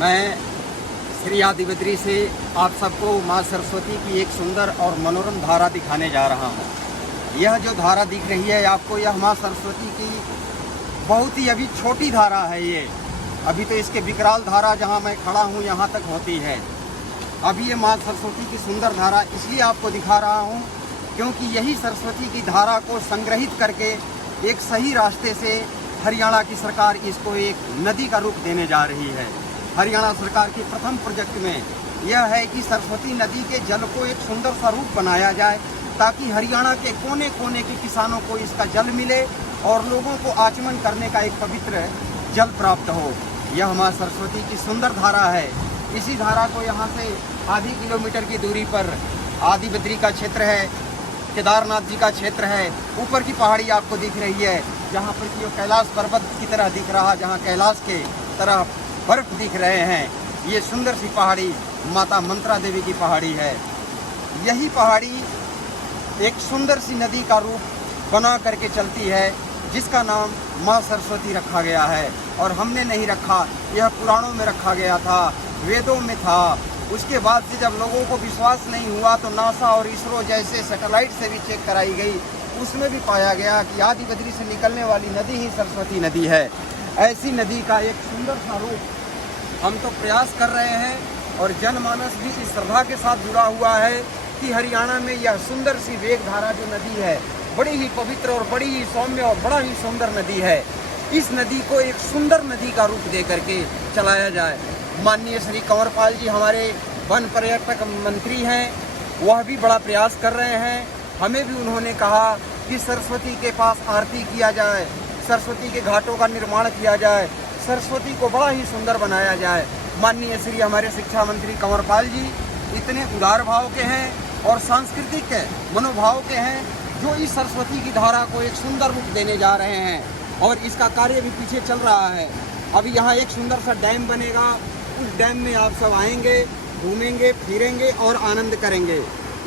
मैं श्री आदि बद्री से आप सबको माँ सरस्वती की एक सुंदर और मनोरम धारा दिखाने जा रहा हूँ। यह जो धारा दिख रही है आपको, यह माँ सरस्वती की बहुत ही अभी छोटी धारा है। ये अभी तो इसके विकराल धारा जहाँ मैं खड़ा हूँ यहाँ तक होती है। अभी ये माँ सरस्वती की सुंदर धारा इसलिए आपको दिखा रहा हूँ क्योंकि यही सरस्वती की धारा को संग्रहित करके एक सही रास्ते से हरियाणा की सरकार इसको एक नदी का रूप देने जा रही है। हरियाणा सरकार के प्रथम प्रोजेक्ट में यह है कि सरस्वती नदी के जल को एक सुंदर सा रूप बनाया जाए ताकि हरियाणा के कोने कोने के किसानों को इसका जल मिले और लोगों को आचमन करने का एक पवित्र जल प्राप्त हो। यह माँ सरस्वती की सुंदर धारा है। इसी धारा को यहाँ से आधी किलोमीटर की दूरी पर आदि बद्री का क्षेत्र है, केदारनाथ जी का क्षेत्र है। ऊपर की पहाड़ी आपको दिख रही है जहाँ पर कि कैलाश पर्वत की तरह दिख रहा, जहाँ कैलाश के तरह बर्फ दिख रहे हैं। ये सुंदर सी पहाड़ी माता मंत्रा देवी की पहाड़ी है। यही पहाड़ी एक सुंदर सी नदी का रूप बना करके चलती है जिसका नाम माँ सरस्वती रखा गया है। और हमने नहीं रखा, यह पुराणों में रखा गया था, वेदों में था। उसके बाद से जब लोगों को विश्वास नहीं हुआ तो नासा और इसरो जैसे सैटेलाइट से भी चेक कराई गई, उसमें भी पाया गया कि आदि बद्री से निकलने वाली नदी ही सरस्वती नदी है। ऐसी नदी का एक सुंदर सा रूप हम तो प्रयास कर रहे हैं और जनमानस भी इस श्रद्धा के साथ जुड़ा हुआ है कि हरियाणा में यह सुंदर सी वेगधारा जो नदी है, बड़ी ही पवित्र और बड़ी ही सौम्य और बड़ा ही सुंदर नदी है। इस नदी को एक सुंदर नदी का रूप दे करके चलाया जाए। माननीय श्री कंवरपाल जी हमारे वन पर्यटक मंत्री हैं, वह भी बड़ा प्रयास कर रहे हैं। हमें भी उन्होंने कहा कि सरस्वती के पास आरती किया जाए, सरस्वती के घाटों का निर्माण किया जाए, सरस्वती को बड़ा ही सुंदर बनाया जाए। माननीय श्री हमारे शिक्षा मंत्री कंवरपाल जी इतने उदार भाव के हैं और सांस्कृतिक मनोभाव के हैं जो इस सरस्वती की धारा को एक सुंदर रूप देने जा रहे हैं और इसका कार्य भी पीछे चल रहा है। अभी यहाँ एक सुंदर सा डैम बनेगा, उस डैम में आप सब आएंगे, घूमेंगे, फिरेंगे और आनंद करेंगे।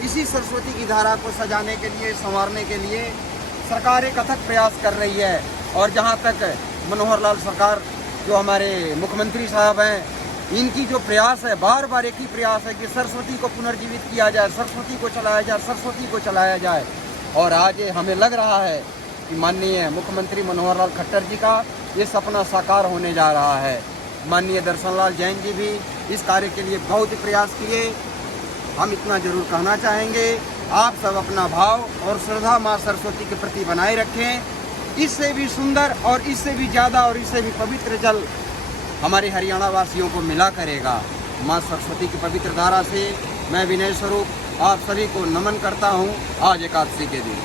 इसी सरस्वती की धारा को सजाने के लिए, संवारने के लिए सरकार एक अथक प्रयास कर रही है। और जहाँ तक मनोहर लाल सरकार जो हमारे मुख्यमंत्री साहब हैं, इनकी जो प्रयास है, बार बार एक ही प्रयास है कि सरस्वती को पुनर्जीवित किया जाए, सरस्वती को चलाया जाए, सरस्वती को चलाया जाए। और आज हमें लग रहा है कि माननीय मुख्यमंत्री मनोहर लाल खट्टर जी का ये सपना साकार होने जा रहा है। माननीय दर्शन लाल जैन जी भी इस कार्य के लिए बहुत ही प्रयास किए। हम इतना जरूर कहना चाहेंगे, आप सब अपना भाव और श्रद्धा माँ सरस्वती के प्रति बनाए रखें। इससे भी सुंदर और इससे भी ज़्यादा और इससे भी पवित्र जल हमारे हरियाणा वासियों को मिला करेगा। माँ सरस्वती की पवित्र धारा से मैं विनय स्वरूप आप सभी को नमन करता हूँ आज एकादशी के दिन।